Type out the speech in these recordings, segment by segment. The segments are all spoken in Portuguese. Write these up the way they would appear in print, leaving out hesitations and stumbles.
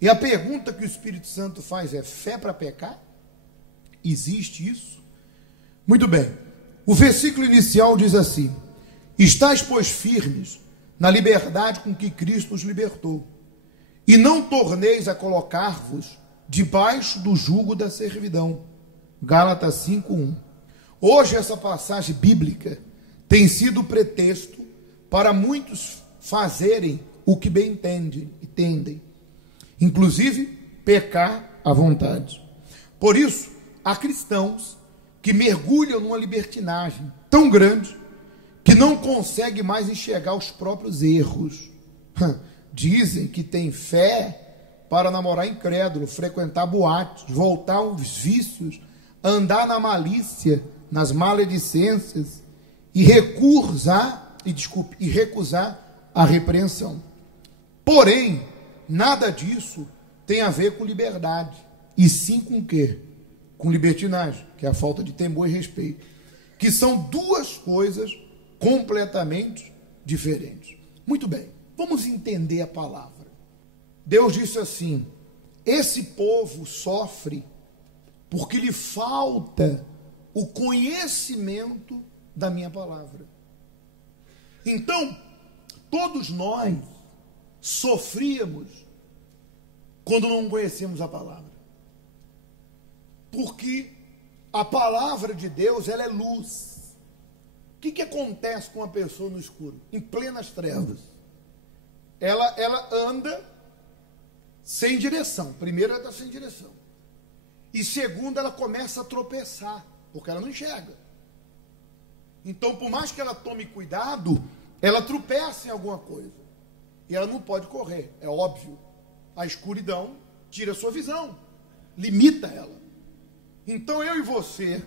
E a pergunta que o Espírito Santo faz é: fé para pecar? Existe isso? Muito bem. O versículo inicial diz assim: estais, pois, firmes na liberdade com que Cristo os libertou, e não torneis a colocar-vos debaixo do jugo da servidão. Gálatas 5:1. Hoje essa passagem bíblica tem sido pretexto para muitos fazerem o que bem entendem, inclusive pecar à vontade. Por isso, há cristãos que mergulham numa libertinagem tão grande que não conseguem mais enxergar os próprios erros. Dizem que tem fé para namorar incrédulo, frequentar boates, voltar aos vícios, andar na malícia, nas maledicências e recusar a repreensão. Porém, nada disso tem a ver com liberdade, e sim com o quê? Com libertinagem, que é a falta de temor e respeito, que são duas coisas completamente diferentes. Muito bem, vamos entender a palavra. Deus disse assim: esse povo sofre porque lhe falta o conhecimento da minha palavra. Então, todos nós sofríamos quando não conhecemos a palavra. Porque a palavra de Deus, ela é luz. O que acontece com uma pessoa no escuro? Em plenas trevas. Ela anda sem direção. Primeiro, ela está sem direção. E segundo, ela começa a tropeçar, porque ela não enxerga. Então, por mais que ela tome cuidado, ela tropeça em alguma coisa. E ela não pode correr, é óbvio. A escuridão tira a sua visão, limita ela. Então, eu e você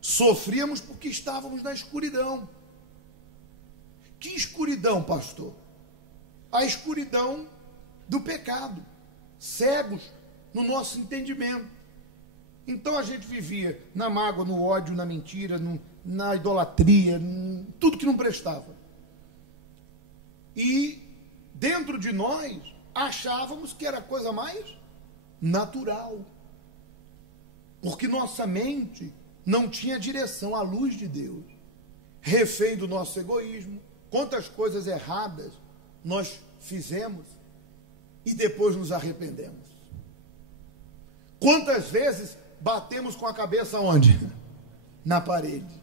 sofríamos porque estávamos na escuridão. Que escuridão, pastor? A escuridão do pecado. Cegos no nosso entendimento. Então a gente vivia na mágoa, no ódio, na mentira, na idolatria, tudo que não prestava. E dentro de nós achávamos que era a coisa mais natural. Porque nossa mente não tinha direção à luz de Deus. Refém do nosso egoísmo. Quantas coisas erradas nós fizemos e depois nos arrependemos. Quantas vezes batemos com a cabeça onde? Na parede.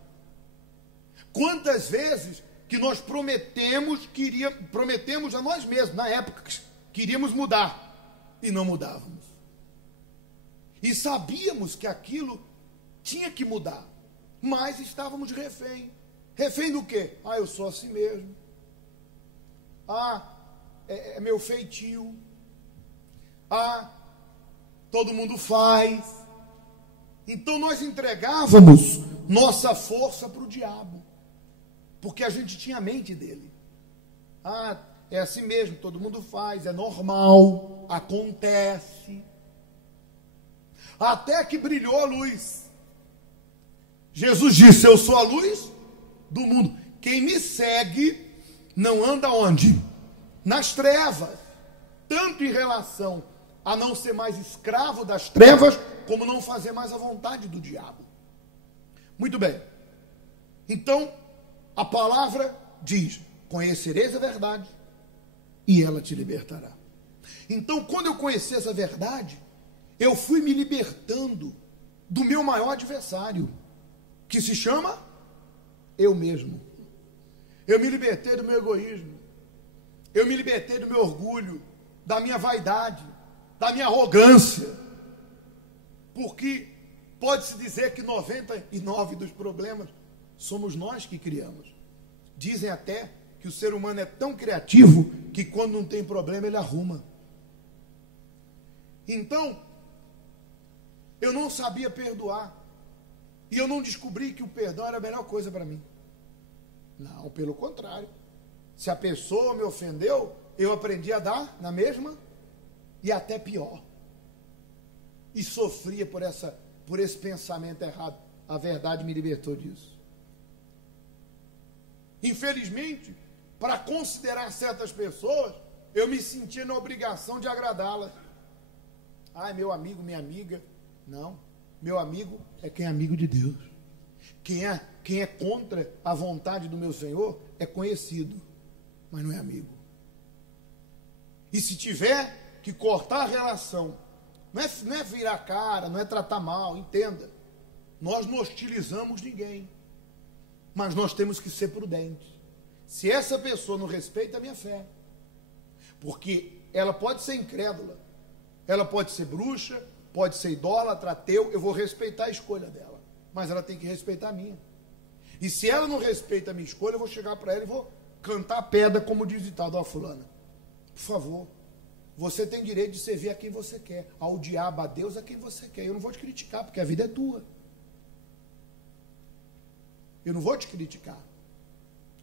Quantas vezes que nós prometemos a nós mesmos, na época, que queríamos mudar e não mudávamos. E sabíamos que aquilo tinha que mudar, mas estávamos refém. Refém do quê? Eu sou assim mesmo. É meu feitio. Todo mundo faz. Então nós entregávamos nossa força para o diabo, porque a gente tinha a mente dele. É assim mesmo, todo mundo faz, é normal, acontece. Até que brilhou a luz. Jesus disse: eu sou a luz do mundo. Quem me segue não anda onde? Nas trevas. Tanto em relação a não ser mais escravo das trevas, como não fazer mais a vontade do diabo. Muito bem. Então, a palavra diz: conhecereis a verdade e ela te libertará. Então, quando eu conheci essa verdade, eu fui me libertando do meu maior adversário, que se chama eu mesmo. Eu me libertei do meu egoísmo. Eu me libertei do meu orgulho, da minha vaidade, da minha arrogância. Porque pode-se dizer que 99% dos problemas somos nós que criamos. Dizem até que o ser humano é tão criativo que quando não tem problema ele arruma. Então, eu não sabia perdoar. E eu não descobri que o perdão era a melhor coisa para mim. Não, pelo contrário. Se a pessoa me ofendeu, eu aprendi a dar na mesma e até pior. E sofria por esse pensamento errado. A verdade me libertou disso. Infelizmente, para considerar certas pessoas, eu me sentia na obrigação de agradá-las. Ah, é meu amigo, minha amiga. Não. Meu amigo é quem é amigo de Deus. Quem é contra a vontade do meu Senhor é conhecido, mas não é amigo. E se tiver que cortar a relação, não é virar a cara, não é tratar mal, entenda. Nós não hostilizamos ninguém, mas nós temos que ser prudentes. Se essa pessoa não respeita a minha fé, porque ela pode ser incrédula, ela pode ser bruxa, pode ser idólatra, ateu, eu vou respeitar a escolha dela, mas ela tem que respeitar a minha. E se ela não respeita a minha escolha, eu vou chegar para ela e vou cantar pedra, como diz o tal da fulana. Por favor, você tem direito de servir a quem você quer, ao diabo, a Deus, a quem você quer. Eu não vou te criticar, porque a vida é tua. Eu não vou te criticar.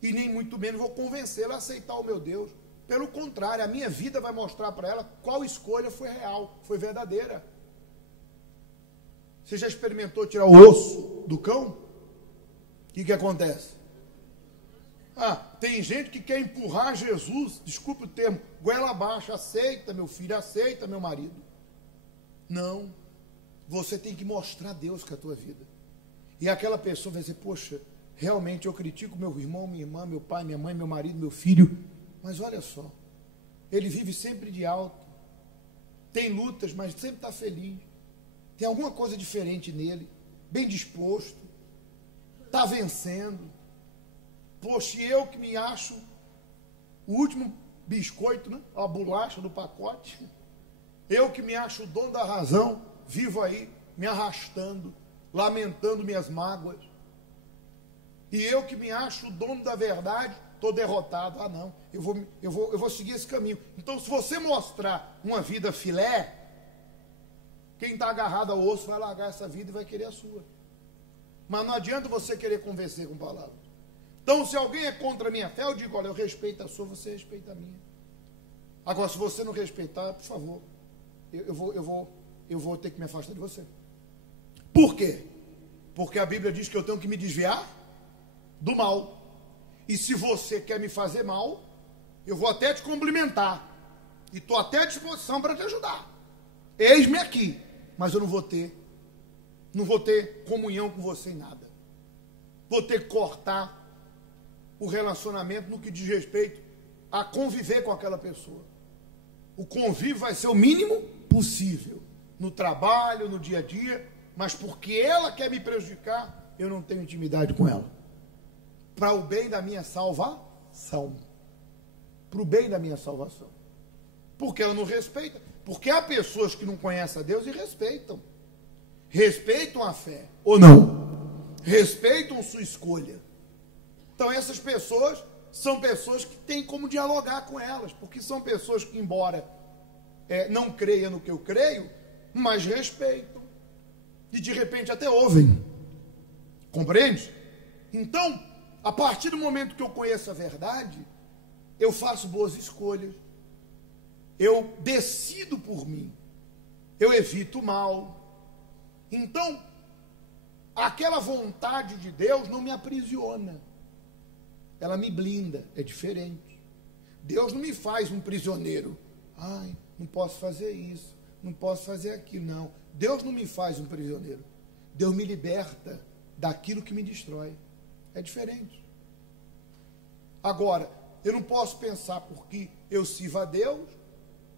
E nem muito menos vou convencê-la a aceitar o meu Deus. Pelo contrário, a minha vida vai mostrar para ela qual escolha foi real, foi verdadeira. Você já experimentou tirar o osso do cão? O que acontece? Tem gente que quer empurrar Jesus, desculpe o termo, goela abaixo, aceita meu filho, aceita meu marido. Não, você tem que mostrar a Deus com a tua vida. E aquela pessoa vai dizer, poxa, realmente eu critico meu irmão, minha irmã, meu pai, minha mãe, meu marido, meu filho, mas olha só, ele vive sempre de alto, tem lutas, mas sempre está feliz, tem alguma coisa diferente nele, bem disposto, está vencendo. Poxa, e eu que me acho o último biscoito, né? A bolacha do pacote, eu que me acho o dono da razão, vivo aí, me arrastando, lamentando minhas mágoas, e eu que me acho o dono da verdade, estou derrotado. Não, eu vou seguir esse caminho. Então, se você mostrar uma vida filé, quem está agarrado ao osso vai largar essa vida e vai querer a sua. Mas não adianta você querer convencer com palavras. Então, se alguém é contra a minha fé, eu digo, olha, eu respeito a sua, você respeita a minha. Agora, se você não respeitar, por favor, eu vou ter que me afastar de você. Por quê? Porque a Bíblia diz que eu tenho que me desviar do mal. E se você quer me fazer mal, eu vou até te cumprimentar. E estou até à disposição para te ajudar. Eis-me aqui. Mas eu não vou ter comunhão com você em nada. Vou ter que cortar o relacionamento no que diz respeito a conviver com aquela pessoa. O convívio vai ser o mínimo possível, no trabalho, no dia a dia, mas porque ela quer me prejudicar, eu não tenho intimidade com ela. Para o bem da minha salvação. Para o bem da minha salvação. Porque ela não respeita. Porque há pessoas que não conhecem a Deus e respeitam. Respeitam a fé, ou não? Respeitam sua escolha. Então essas pessoas são pessoas que têm como dialogar com elas, porque são pessoas que, embora não creiam no que eu creio, mas respeitam. E de repente até ouvem. Compreende? Então, a partir do momento que eu conheço a verdade, eu faço boas escolhas. Eu decido por mim. Eu evito o mal. Então, aquela vontade de Deus não me aprisiona. Ela me blinda, é diferente. Deus não me faz um prisioneiro. Ai, não posso fazer isso, não posso fazer aquilo, não. Deus não me faz um prisioneiro. Deus me liberta daquilo que me destrói. É diferente. Agora, eu não posso pensar porque eu sirvo a Deus,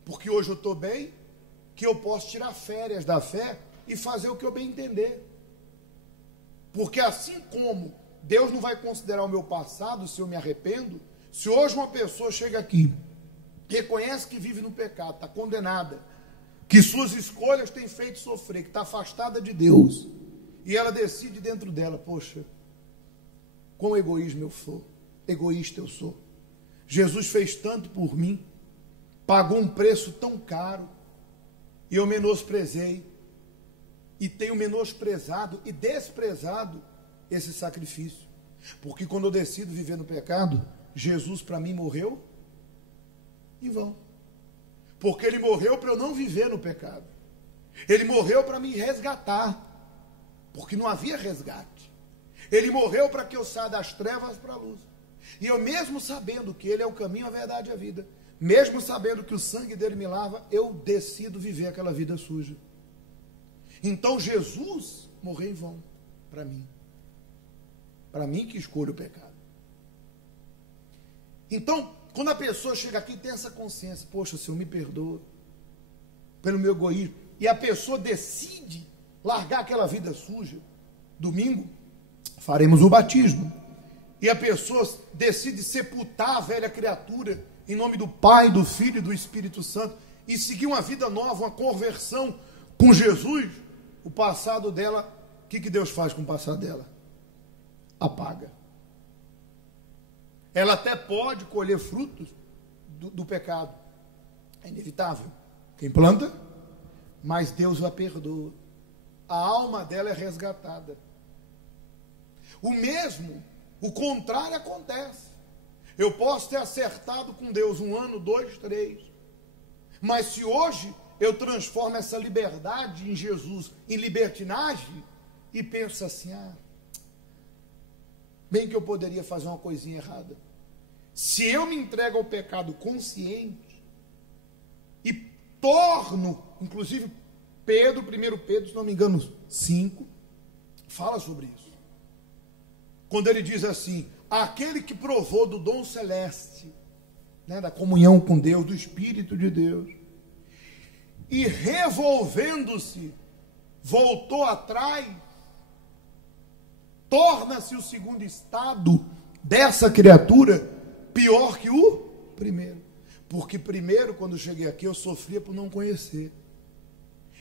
porque hoje eu estou bem, que eu posso tirar férias da fé e fazer o que eu bem entender. Porque assim como Deus não vai considerar o meu passado, se eu me arrependo, se hoje uma pessoa chega aqui, reconhece que vive no pecado, está condenada, que suas escolhas têm feito sofrer, que está afastada de Deus, e ela decide dentro dela, poxa, quão egoísta eu sou. Jesus fez tanto por mim, pagou um preço tão caro, e eu menosprezei, e tenho menosprezado e desprezado esse sacrifício. Porque quando eu decido viver no pecado, Jesus para mim morreu em vão. Porque ele morreu para eu não viver no pecado. Ele morreu para me resgatar, porque não havia resgate. Ele morreu para que eu saia das trevas para a luz. E eu mesmo sabendo que ele é o caminho, a verdade e a vida, mesmo sabendo que o sangue dele me lava, eu decido viver aquela vida suja. Então Jesus morreu em vão para mim. Para mim que escolho o pecado. Então, quando a pessoa chega aqui e tem essa consciência, poxa, Senhor, me perdoa pelo meu egoísmo, e a pessoa decide largar aquela vida suja, domingo faremos o batismo, e a pessoa decide sepultar a velha criatura em nome do Pai, do Filho e do Espírito Santo, e seguir uma vida nova, uma conversão com Jesus, o passado dela, o que Deus faz com o passado dela? Apaga. Ela até pode colher frutos do pecado, é inevitável. Quem planta, mas Deus a perdoa. A alma dela é resgatada. O contrário acontece. Eu posso ter acertado com Deus 1 ano, 2, 3. Mas se hoje eu transformo essa liberdade em Jesus em libertinagem e penso assim, bem que eu poderia fazer uma coisinha errada. Se eu me entrego ao pecado consciente e torno, inclusive Pedro, 1 Pedro, se não me engano, 5, fala sobre isso. Quando ele diz assim, aquele que provou do dom celeste, né, da comunhão com Deus, do Espírito de Deus, e revolvendo-se, voltou atrás, torna-se o segundo estado dessa criatura pior que o primeiro. Porque primeiro, quando cheguei aqui, eu sofria por não conhecer.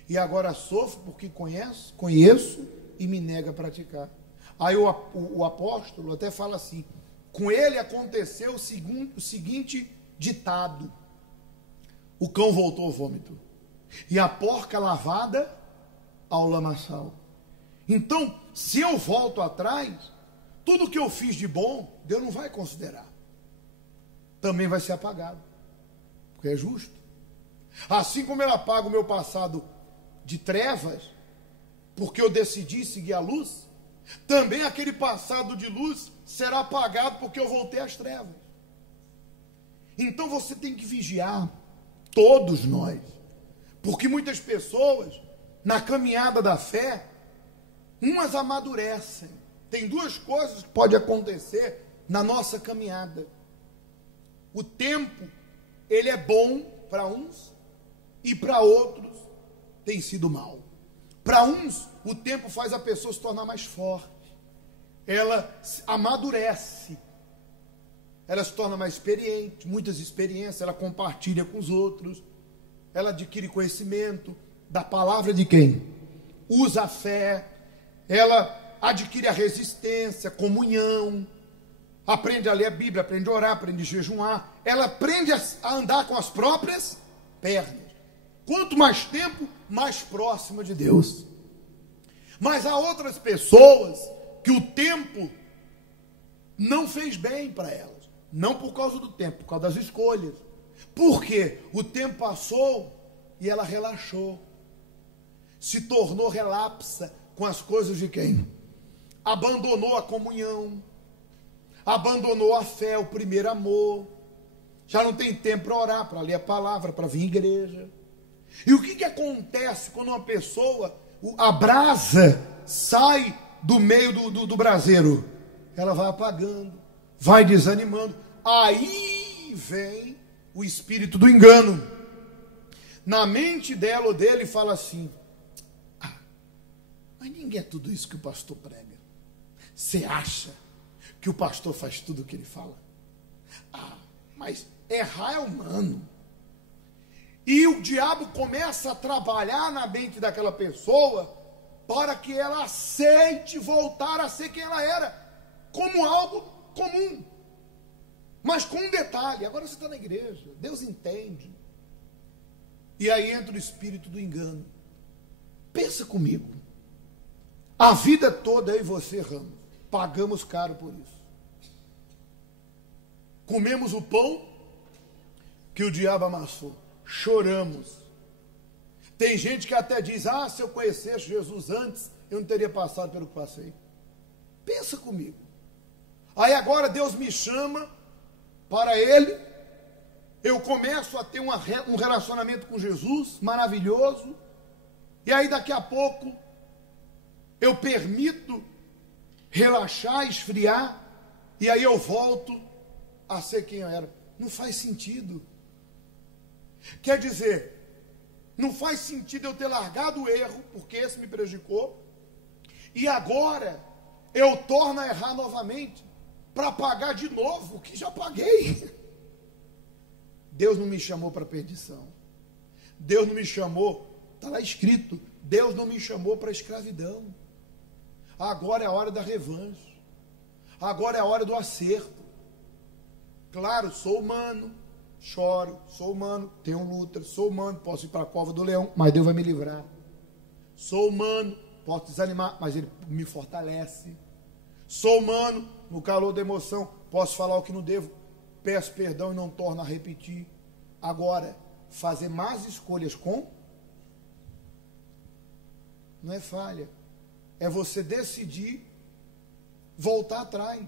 E agora sofro porque conheço e me nega a praticar. Aí o apóstolo até fala assim, com ele aconteceu o seguinte ditado, o cão voltou ao vômito, e a porca lavada ao lamaçal. Então, se eu volto atrás, tudo que eu fiz de bom, Deus não vai considerar. Também vai ser apagado, porque é justo. Assim como Ele apaga o meu passado de trevas, porque eu decidi seguir a luz, também aquele passado de luz será apagado porque eu voltei às trevas. Então você tem que vigiar, todos nós, porque muitas pessoas, na caminhada da fé, umas amadurecem. Tem duas coisas que podem acontecer na nossa caminhada. O tempo, ele é bom para uns e para outros tem sido mal. Para uns, o tempo faz a pessoa se tornar mais forte. Ela amadurece. Ela se torna mais experiente, muitas experiências, ela compartilha com os outros. Ela adquire conhecimento da palavra de quem? Usa a fé. Ela adquire a resistência, comunhão. Aprende a ler a Bíblia, aprende a orar, aprende a jejuar. Ela aprende a andar com as próprias pernas. Quanto mais tempo, mais próxima de Deus. Mas há outras pessoas que o tempo não fez bem para elas. Não por causa do tempo, por causa das escolhas. Por quê? O tempo passou e ela relaxou. Se tornou relapsa com as coisas de quem? Abandonou a comunhão. Abandonou a fé, o primeiro amor. Já não tem tempo para orar, para ler a palavra, para vir à igreja. E o que acontece quando uma pessoa, a brasa sai do meio do braseiro? Ela vai apagando, vai desanimando. Aí vem o espírito do engano. Na mente dela ou dele fala assim, mas ninguém é tudo isso que o pastor prega. Você acha que o pastor faz tudo o que ele fala? Mas errar é humano. E o diabo começa a trabalhar na mente daquela pessoa para que ela aceite voltar a ser quem ela era, como algo comum. Mas com um detalhe, agora você está na igreja, Deus entende. E aí entra o espírito do engano. Pensa comigo. A vida toda eu e você erramos. Pagamos caro por isso. Comemos o pão que o diabo amassou. Choramos. Tem gente que até diz, se eu conhecesse Jesus antes, eu não teria passado pelo que passei. Pensa comigo. Aí agora Deus me chama para Ele, eu começo a ter um relacionamento com Jesus maravilhoso, e aí daqui a pouco eu permito relaxar, esfriar, e aí eu volto a ser quem eu era. Não faz sentido. Quer dizer, não faz sentido eu ter largado o erro, porque esse me prejudicou, e agora eu torno a errar novamente, para pagar de novo o que já paguei. Deus não me chamou para perdição. Deus não me chamou, está lá escrito, Deus não me chamou para escravidão. Agora é a hora da revanche. Agora é a hora do acerto. Claro, sou humano, choro, sou humano, tenho luta, sou humano, posso ir para a cova do leão, mas Deus vai me livrar. Sou humano, posso desanimar, mas Ele me fortalece. Sou humano, no calor da emoção, posso falar o que não devo, peço perdão e não torno a repetir. Agora, fazer más escolhas não é falha, é você decidir voltar atrás.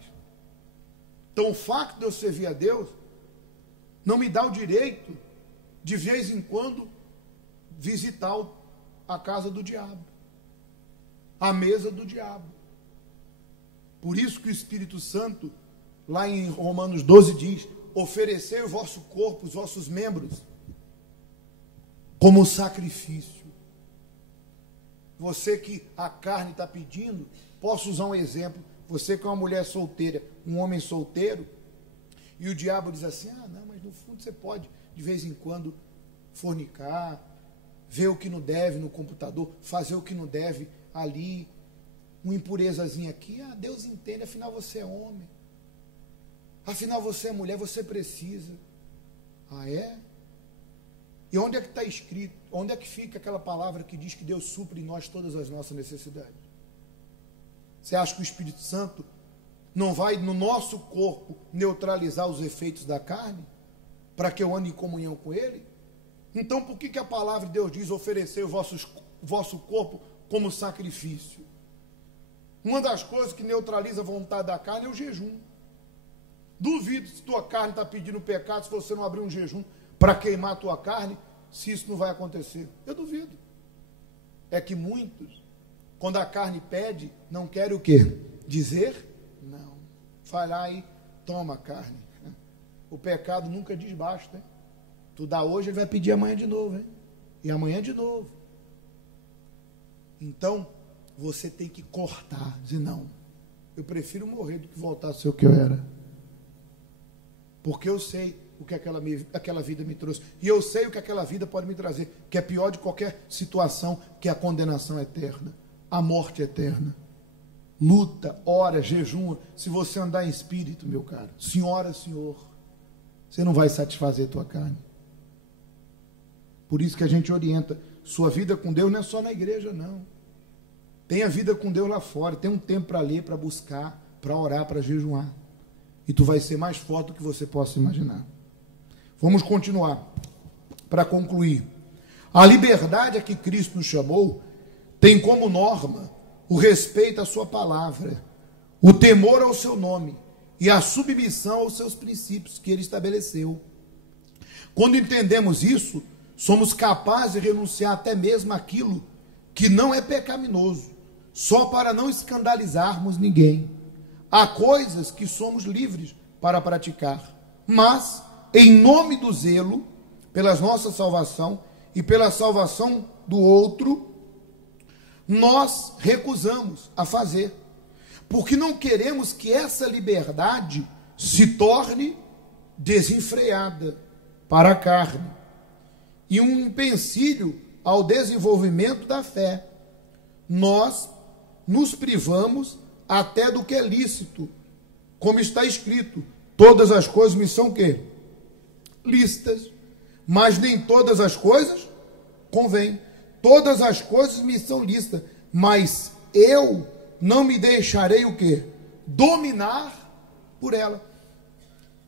Então, o fato de eu servir a Deus não me dá o direito de vez em quando visitar a casa do diabo, a mesa do diabo. Por isso que o Espírito Santo, lá em Romanos 12, diz: oferecei o vosso corpo, os vossos membros, como sacrifício. Você que a carne está pedindo, posso usar um exemplo. Você que é uma mulher solteira, um homem solteiro, e o diabo diz assim: ah, não, mas no fundo você pode, de vez em quando, fornicar, ver o que não deve no computador, fazer o que não deve ali, uma impurezazinha aqui. Ah, Deus entende, afinal você é homem. Afinal você é mulher, você precisa. Ah, é? E onde é que está escrito? Onde é que fica aquela palavra que diz que Deus supre em nós todas as nossas necessidades? Você acha que o Espírito Santo não vai no nosso corpo neutralizar os efeitos da carne, para que eu ande em comunhão com Ele? Então por que a palavra de Deus diz: oferecer o vosso corpo como sacrifício? Uma das coisas que neutraliza a vontade da carne é o jejum. Duvido, se tua carne está pedindo pecado, se você não abrir um jejum para queimar a tua carne, se isso não vai acontecer. Eu duvido. É que muitos, quando a carne pede, não querem o quê? Dizer não. Vai lá e toma a carne. O pecado nunca diz basta. Hein? Tu dá hoje, ele vai pedir amanhã de novo. Hein? E amanhã de novo. Então, você tem que cortar. Dizer: não, eu prefiro morrer do que voltar a ser o que eu era. Porque eu sei o que aquela vida me trouxe. E eu sei o que aquela vida pode me trazer, que é pior de qualquer situação, que é a condenação eterna, a morte eterna. Luta, ora, jejuma. Se você andar em espírito, meu caro, senhora, senhor, você não vai satisfazer a tua carne. Por isso que a gente orienta: sua vida com Deus não é só na igreja, não. Tem a vida com Deus lá fora, tem um tempo para ler, para buscar, para orar, para jejuar. E tu vai ser mais forte do que você possa imaginar. Vamos continuar. Para concluir, a liberdade a que Cristo nos chamou tem como norma o respeito à sua palavra, o temor ao seu nome e a submissão aos seus princípios que ele estabeleceu. Quando entendemos isso, somos capazes de renunciar até mesmo àquilo que não é pecaminoso, só para não escandalizarmos ninguém. Há coisas que somos livres para praticar, mas, em nome do zelo, pela nossa salvação e pela salvação do outro, nós recusamos a fazer, porque não queremos que essa liberdade se torne desenfreada para a carne e um empecilho ao desenvolvimento da fé. Nós nos privamos até do que é lícito, como está escrito: todas as coisas me são o quê? Lícitas, mas nem todas as coisas convêm. Todas as coisas me são lícitas, mas eu não me deixarei o quê? Dominar por ela.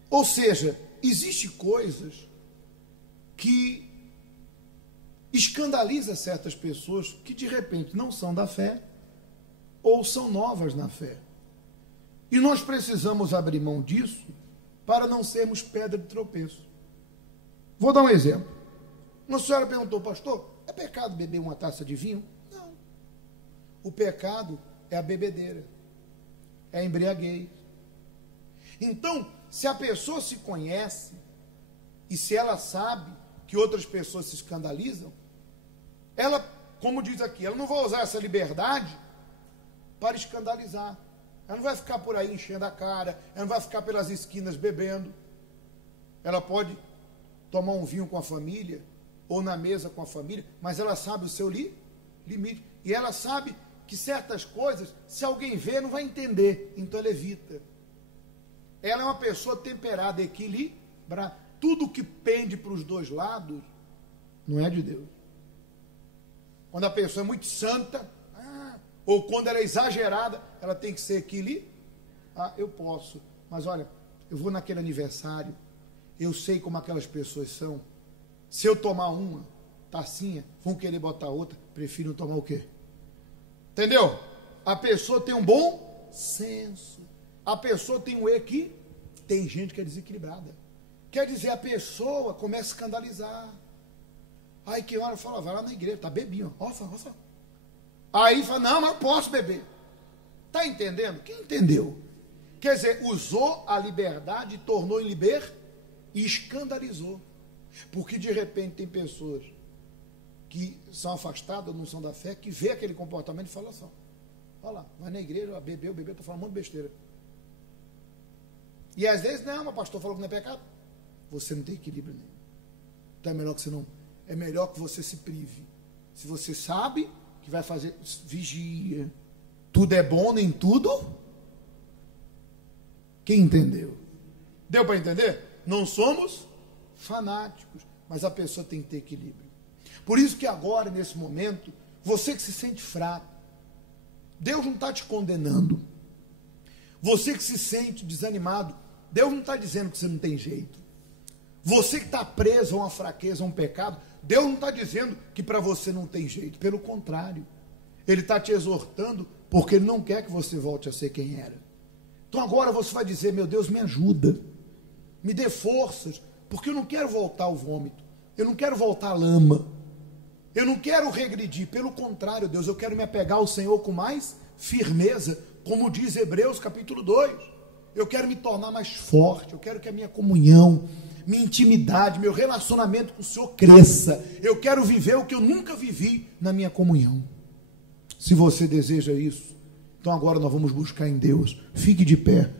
Ou seja, existem coisas que escandalizam certas pessoas que de repente não são da fé ou são novas na fé. E nós precisamos abrir mão disso para não sermos pedra de tropeço. Vou dar um exemplo. Uma senhora perguntou, pastor, é pecado beber uma taça de vinho? Não. O pecado é a bebedeira, é a embriaguez. Então, se a pessoa se conhece, e se ela sabe que outras pessoas se escandalizam, ela, como diz aqui, ela não vai usar essa liberdade para escandalizar. Ela não vai ficar por aí enchendo a cara, ela não vai ficar pelas esquinas bebendo. Ela pode tomar um vinho com a família, ou na mesa com a família, mas ela sabe o seu limite. E ela sabe que certas coisas, se alguém ver, não vai entender, então ela evita. Ela é uma pessoa temperada, equilibrada. Tudo que pende para os dois lados não é de Deus. Quando a pessoa é muito santa, ou quando ela é exagerada, ela tem que ser equilibrada. Eu posso, mas olha, eu vou naquele aniversário, eu sei como aquelas pessoas são. Se eu tomar uma tacinha, vão querer botar outra, prefiro não tomar o quê? Entendeu? A pessoa tem um bom senso. A pessoa tem um equilíbrio. Tem gente que é desequilibrada. Quer dizer, a pessoa começa a escandalizar. Aí que hora fala, vai lá na igreja, tá bebinho, ó só. Aí fala, não, mas eu posso beber. Tá entendendo? Quem entendeu? Quer dizer, usou a liberdade, tornou em e escandalizou. Porque de repente tem pessoas que são afastadas, não são da fé, que vê aquele comportamento e fala assim, olha lá, vai na igreja, bebeu, tô falando um monte de besteira. E às vezes, não, mas o pastor falou que não é pecado. Você não tem equilíbrio nenhum. Então é melhor que você não. É melhor que você se prive. Se você sabe que vai fazer, vigia. Tudo é bom, nem tudo. Quem entendeu? Deu para entender? Não somos fanáticos, mas a pessoa tem que ter equilíbrio. Por isso que agora, nesse momento, você que se sente fraco, Deus não está te condenando. Você que se sente desanimado, Deus não está dizendo que você não tem jeito. Você que está preso a uma fraqueza, a um pecado, Deus não está dizendo que para você não tem jeito. Pelo contrário, Ele está te exortando porque Ele não quer que você volte a ser quem era. Então agora você vai dizer, meu Deus, me ajuda, me dê forças, porque eu não quero voltar ao vômito, eu não quero voltar à lama, eu não quero regredir, pelo contrário, Deus, eu quero me apegar ao Senhor com mais firmeza, como diz Hebreus capítulo 2, eu quero me tornar mais forte, eu quero que a minha comunhão, minha intimidade, meu relacionamento com o Senhor cresça, eu quero viver o que eu nunca vivi na minha comunhão. Se você deseja isso, então agora nós vamos buscar em Deus, fique de pé.